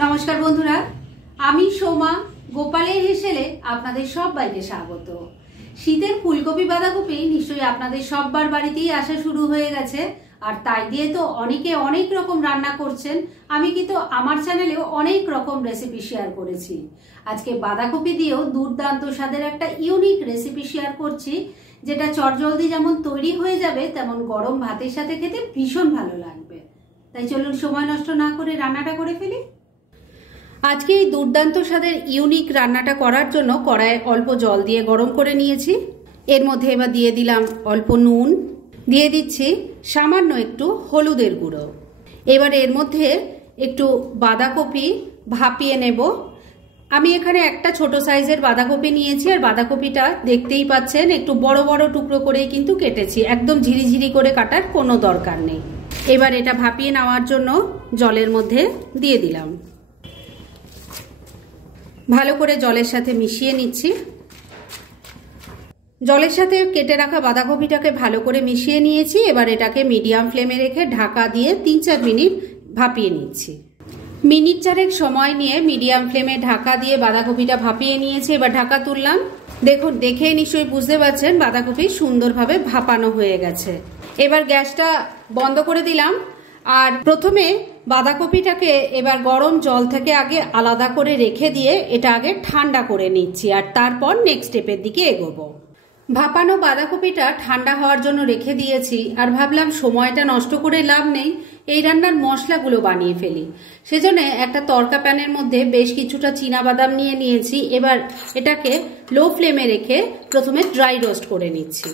নমস্কার বন্ধুরা, আমি সোমা গোপালের হেসেলে আপনাদের সবাইকে স্বাগত। শীতের ফুলকপি বাঁধাকপি নিশ্চয়ই আপনাদের সবার বাড়িতেই আসা শুরু হয়ে গেছে, আর তাই দিয়ে তো অনেকে অনেক রকম রান্না করছেন। আমি কিন্তু আমার চ্যানেলেও অনেক রকম রেসিপি শেয়ার করেছি। আজকে বাঁধাকপি দিয়েও দুর্দান্ত স্বাদের একটা ইউনিক রেসিপি শেয়ার করছি, যেটা চটজলদি যেমন তৈরি হয়ে যাবে তেমন গরম ভাতের সাথে খেতে ভীষণ ভালো লাগবে। তাই চলুন সময় নষ্ট না করে রান্নাটা করে ফেলি। আজকে এই দুর্দান্ত স্বাদের ইউনিক রান্নাটা করার জন্য কড়াইয়ে অল্প জল দিয়ে গরম করে নিয়েছি। এর মধ্যে এবার দিয়ে দিলাম অল্প নুন, দিয়ে দিচ্ছি সামান্য একটু হলুদের গুঁড়ো। এবার এর মধ্যে একটু বাঁধাকপি ভাপিয়ে নেব। আমি এখানে একটা ছোট সাইজের বাঁধাকপি নিয়েছি, আর বাঁধাকপিটা দেখতেই পাচ্ছেন একটু বড় বড় টুকরো করেই কিন্তু কেটেছি, একদম ঝিরিঝিরি করে কাটার কোনো দরকার নেই। এবার এটা ভাপিয়ে নেওয়ার জন্য জলের মধ্যে দিয়ে দিলাম। ভালো করে জলের সাথে মিশিয়ে নিচ্ছি। জলের সাথে কেটে রাখা বাঁধাকপিটাকে ভালো করে মিশিয়ে নিয়েছি। এবার এটাকে মিডিয়াম ফ্লেমে রেখে ঢাকা দিয়ে 3-4 মিনিট ভাপিয়ে নিচ্ছি। মিনিট 4 সময় নিয়ে মিডিয়াম ফ্লেমে ঢাকা দিয়ে বাঁধাকপিটা ভাপিয়ে নিয়েছি। এবার ঢাকা তুললাম। দেখুন, দেখে নিশ্চয়ই বুঝতে পারছেন বাঁধাকপি সুন্দরভাবে ভাপানো হয়ে গেছে। এবার গ্যাসটা বন্ধ করে দিলাম, আর প্রথমে বাঁধাকপিটাকে এবার গরম জল থেকে আগে আলাদা করে রেখে দিয়ে এটা আগে ঠান্ডা করে নিচ্ছি, আর তারপর নেক্সট স্টেপের দিকে এগোবো। ভাপানো বাঁধাকপিটা ঠান্ডা হওয়ার জন্য রেখে দিয়েছি, আর ভাবলাম সময়টা নষ্ট করে লাভ নেই, এই রান্নার মশলাগুলো বানিয়ে ফেলি। সেজন্য একটা তড়কা প্যানের মধ্যে বেশ কিছুটা চীনাবাদাম নিয়ে নিয়েছি। এবার এটাকে লো ফ্লেমে রেখে প্রথমে ড্রাই রোস্ট করে নিচ্ছি।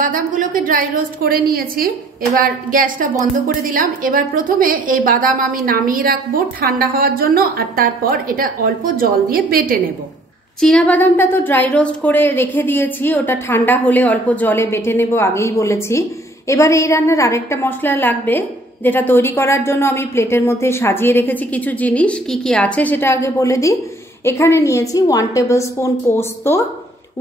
বাদামগুলোকে ড্রাই রোস্ট করে নিয়েছি। এবার গ্যাসটা বন্ধ করে দিলাম। এবার প্রথমে এই বাদাম আমি নামিয়ে রাখবো ঠান্ডা হওয়ার জন্য, আর তারপর এটা অল্প জল দিয়ে বেটে নেব। চীনাবাদামটা তো ড্রাই রোস্ট করে রেখে দিয়েছি, ওটা ঠান্ডা হলে অল্প জলে বেটে নেব, আগেই বলেছি। এবার এই রান্নার আরেকটা মশলা লাগবে, যেটা তৈরি করার জন্য আমি প্লেটের মধ্যে সাজিয়ে রেখেছি কিছু জিনিস। কি কি আছে সেটা আগে বলে দিই। এখানে নিয়েছি 1 টেবিল স্পুন পোস্ত,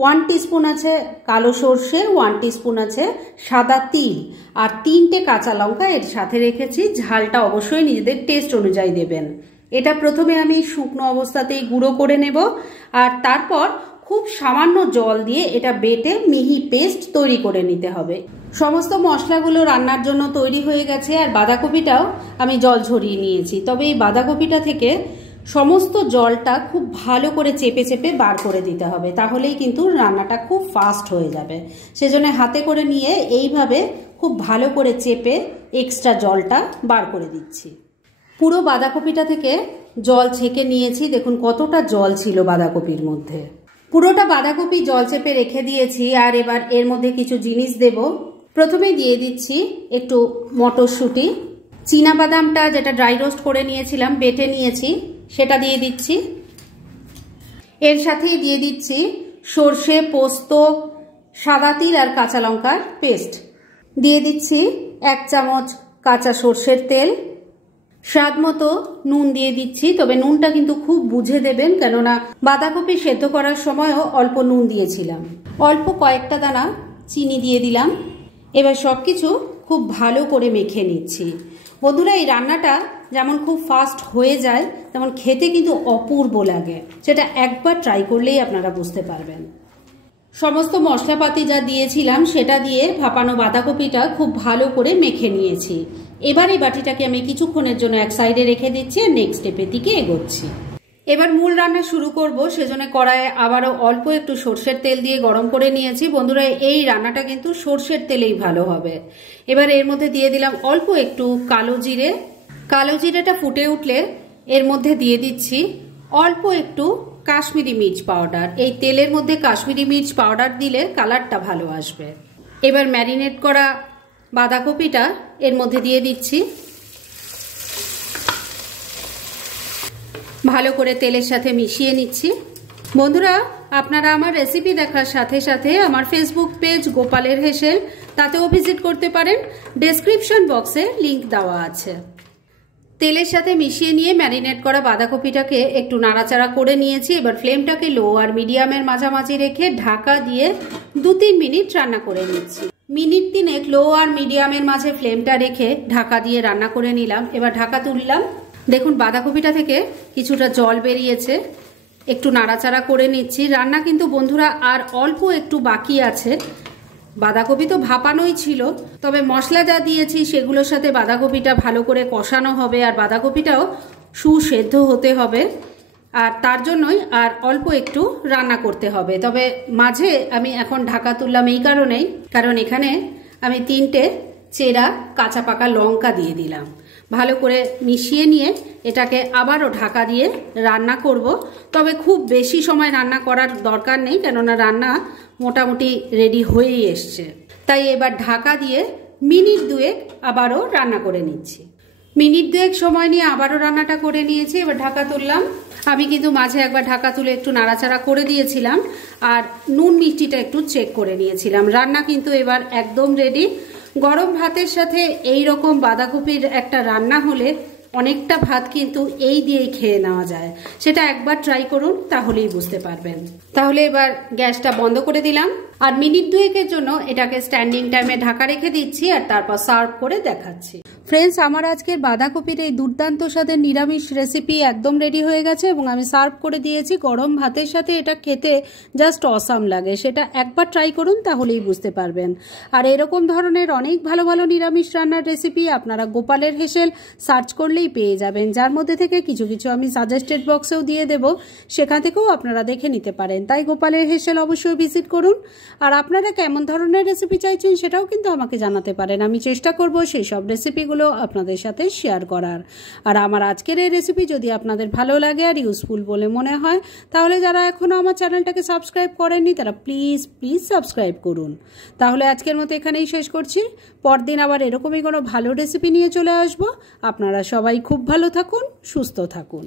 1 টিস্পুন আছে কালো সর্ষে, 1 টিস্পুন আছে সাদা তিল, আর 3টে কাঁচা লঙ্কা এর সাথে রেখেছি। ঝালটা অবশ্যই নিজেদের টেস্ট অনুযায়ী দেবেন। এটা প্রথমে আমি শুকনো অবস্থাতেই গুঁড়ো করে নেব, আর তারপর খুব সামান্য জল দিয়ে এটা বেটে মিহি পেস্ট তৈরি করে নিতে হবে। সমস্ত মশলাগুলো রান্নার জন্য তৈরি হয়ে গেছে, আর বাঁধাকপিটাও আমি জল ঝরিয়ে নিয়েছি। তবে এই বাঁধাকপিটা থেকে সমস্ত জলটা খুব ভালো করে চেপে চেপে বার করে দিতে হবে, তাহলেই কিন্তু রান্নাটা খুব ফাস্ট হয়ে যাবে। সেজন্য হাতে করে নিয়ে এইভাবে খুব ভালো করে চেপে এক্সট্রা জলটা বার করে দিচ্ছি। পুরো বাঁধাকপিটা থেকে জল ছেঁকে নিয়েছি। দেখুন কতটা জল ছিল বাঁধাকপির মধ্যে। পুরোটা বাঁধাকপি জল চেপে রেখে দিয়েছি, আর এবার এর মধ্যে কিছু জিনিস দেব। প্রথমে দিয়ে দিচ্ছি একটু মটরশুঁটি, চীনাবাদামটা যেটা ড্রাই রোস্ট করে নিয়েছিলাম বেটে নিয়েছি সেটা দিয়ে দিচ্ছি। এর সাথেই দিয়ে দিচ্ছি সর্ষে, পোস্ত, সাদা তিল আর কাঁচা লঙ্কার পেস্ট। দিয়ে দিচ্ছি 1 চামচ কাঁচা সর্ষের তেল। স্বাদ মতো নুন দিয়ে দিচ্ছি, তবে নুনটা কিন্তু খুব বুঝে দেবেন, কেননা বাঁধাকপি সেদ্ধ করার সময়ও অল্প নুন দিয়েছিলাম। অল্প কয়েকটা দানা চিনি দিয়ে দিলাম। এবার সবকিছু খুব ভালো করে মেখে নিচ্ছি। বন্ধুরা, এই রান্নাটা যেমন খুব ফাস্ট হয়ে যায়, তেমন খেতে কিন্তু অপূর্ব লাগে। সেটা একবার ট্রাই করলেই আপনারা বুঝতে পারবেন। সমস্ত মশলাপাতি যা দিয়েছিলাম সেটা দিয়ে ভাপানো বাঁধাকপিটা খুব ভালো করে মেখে নিয়েছি। এবার এই বাটিটাকে আমি কিছুক্ষণের জন্য এক সাইডে রেখে দিচ্ছি, আর নেক্সট স্টেপের দিকে এগোচ্ছি। এবার মূল রান্না শুরু করব। সেজন্য কড়াইয়ে আবারও অল্প একটু সর্ষের তেল দিয়ে গরম করে নিয়েছি। বন্ধুরা, এই রান্নাটা কিন্তু সর্ষের তেলেই ভালো হবে। এবার এর মধ্যে দিয়ে দিলাম অল্প একটু কালো জিরে। কালো জিরেটা ফুটে উঠলে এর মধ্যে দিয়ে দিচ্ছি অল্প একটু কাশ্মীরি মির্চ পাউডার। এই তেলের মধ্যে কাশ্মীরি মির্চ পাউডার দিলে কালারটা ভালো আসবে। এবার ম্যারিনেট করা বাঁধাকপিটা এর মধ্যে দিয়ে দিচ্ছি। ভালো করে তেলের সাথে মিশিয়ে নিচ্ছি। বন্ধুরা, আপনারা আমার রেসিপি দেখার সাথে সাথে আমার ফেসবুক পেজ গোপালের হেসেল, তাতেও ভিজিট করতে পারেন। ডেসক্রিপশন বক্সে লিংক দেওয়া আছে। তেলের সাথে মিশিয়ে নিয়ে ম্যারিনেট করা বাঁধাকপিটাকে একটু নাড়াচাড়া করে নিয়েছি। এবার ফ্লেমটাকে লো আর মিডিয়ামের মাঝামাঝি রেখে ঢাকা দিয়ে 2-3 মিনিট রান্না করে নিচ্ছি। মিনিট 3 লো আর মিডিয়ামের মাঝে ফ্লেমটা রেখে ঢাকা দিয়ে রান্না করে নিলাম। এবার ঢাকা তুললাম। দেখুন বাঁধাকপিটা থেকে কিছুটা জল বেরিয়েছে, একটু নাড়াচাড়া করে নিচ্ছি। রান্না কিন্তু বন্ধুরা আর অল্প একটু বাকি আছে। বাঁধাকপি তো ভাপানোই ছিল, তবে মশলা যা দিয়েছি সেগুলোর সাথে বাঁধাকপিটা ভালো করে কষানো হবে আর বাঁধাকপিটাও সুসেদ্ধ হতে হবে, আর তার জন্যই আর অল্প একটু রান্না করতে হবে। তবে মাঝে আমি এখন ঢাকা তুললাম এই কারণেই, কারণ এখানে আমি 3টে চেরা কাঁচা পাকা লঙ্কা দিয়ে দিলাম। ভালো করে মিশিয়ে নিয়ে এটাকে আবারও ঢাকা দিয়ে রান্না করব। তবে খুব বেশি সময় রান্না করার দরকার নেই, কেননা রান্না মোটামুটি রেডি হয়েই এসছে। তাই এবার ঢাকা দিয়ে মিনিট 2 আবারও রান্না করে নিচ্ছি। মিনিট 2 সময় নিয়ে আবারও রান্নাটা করে নিয়েছি। এবার ঢাকা তুললাম। আমি কিন্তু মাঝে একবার ঢাকা তুলে একটু নাড়াচাড়া করে দিয়েছিলাম আর নুন মিষ্টিটা একটু চেক করে নিয়েছিলাম। রান্না কিন্তু এবার একদম রেডি। গরম ভাতের সাথে এই রকম বাঁধাকপির একটা রান্না হলে অনেকটা ভাত কিন্তু এই দিয়েই খেয়ে নেওয়া যায়। সেটা একবার ট্রাই করুন, তাহলেই বুঝতে পারবেন। তাহলে এবার গ্যাসটা বন্ধ করে দিলাম আর মিনিট 2 জন্য এটাকে স্ট্যান্ডিং টাইমে ঢাকা রেখে দিচ্ছি আর তারপর সার্ভ করে দেখাচ্ছি। ফ্রেন্ডস, আমার আজকের বাঁধাকপির এই দুর্দান্ত স্বাদের নিরামিষ রেসিপি একদম রেডি হয়ে গেছে এবং আমি সার্ভ করে দিয়েছি। গরম ভাতের সাথে এটা খেতে জাস্ট অসাম লাগে। সেটা একবার ট্রাই করুন, তাহলেই বুঝতে পারবেন। আর এরকম ধরনের অনেক ভালো ভালো নিরামিষ রান্নার রেসিপি আপনারা গোপালের হেসেল সার্চ করলেই পেয়ে যাবেন, যার মধ্যে থেকে কিছু কিছু আমি সাজেস্টেড বক্সেও দিয়ে দেব, সেখান থেকেও আপনারা দেখে নিতে পারেন। তাই গোপালের হেসেল অবশ্যই ভিজিট করুন। আর আপনারা কেমন ধরনের রেসিপি চাইছেন সেটাও কিন্তু আমাকে জানাতে পারেন। আমি চেষ্টা করব সেই সব রেসিপিগুলো আপনাদের সাথে শেয়ার করার। আর আমার আজকের এই রেসিপি যদি আপনাদের ভালো লাগে আর ইউজফুল বলে মনে হয়, তাহলে যারা এখনও আমার চ্যানেলটাকে সাবস্ক্রাইব করেননি তারা প্লিজ সাবস্ক্রাইব করুন। তাহলে আজকের মতো এখানেই শেষ করছি। পরদিন আবার এরকমই কোনো ভালো রেসিপি নিয়ে চলে আসব। আপনারা সবাই খুব ভালো থাকুন, সুস্থ থাকুন।